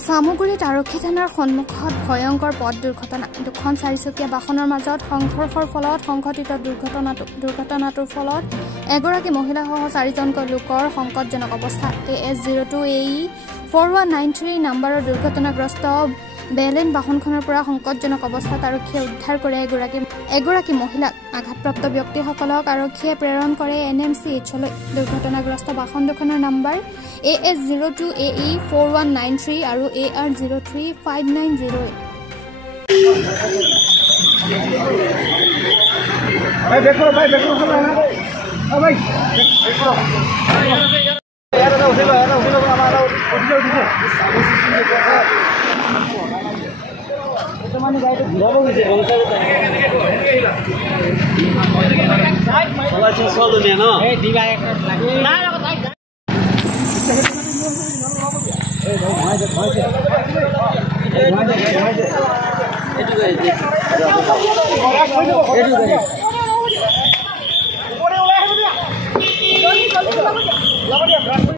সামগুৰিত আৰক্ষী থানাৰ সন্মুখত ভয়ংকৰ পথ দুৰ্ঘটনা দুখন চাৰিচকীয়া বাহনৰ মাজত সংঘৰ্ষৰ ফলত সংঘটিত দুৰ্ঘটনাটোৰ ফলত এগৰাকী মহিলাসহ চাৰিজনকৈ লোকৰ সংকটজনক অৱস্থা AS02AE 4193 নম্বৰৰ দুৰ্ঘটনাগ্ৰস্ত বেলেন বাহনখনৰ পৰা সংকটজনক অৱস্থাত আৰক্ষীয়ে উদ্ধাৰ কৰে এগৰাকী মহিলাক আঘাতপ্ৰাপ্ত ব্যক্তিসকলক আৰক্ষীয়ে প্ৰেৰণ কৰে NMCHলৈ দুৰ্ঘটনাগ্ৰস্ত বাহন দুখনৰ নম্বৰ AS02AE 4193 আৰু AR03590 भाई देखो ना भाई भाई देखो यार ना उसे हमारा उठो तो माने गाय तो घुराबो गइছে বংশার চলা চিন সল দুনিয়া ন এই দিবা একটা না না তাই এই ভাই এটু গাই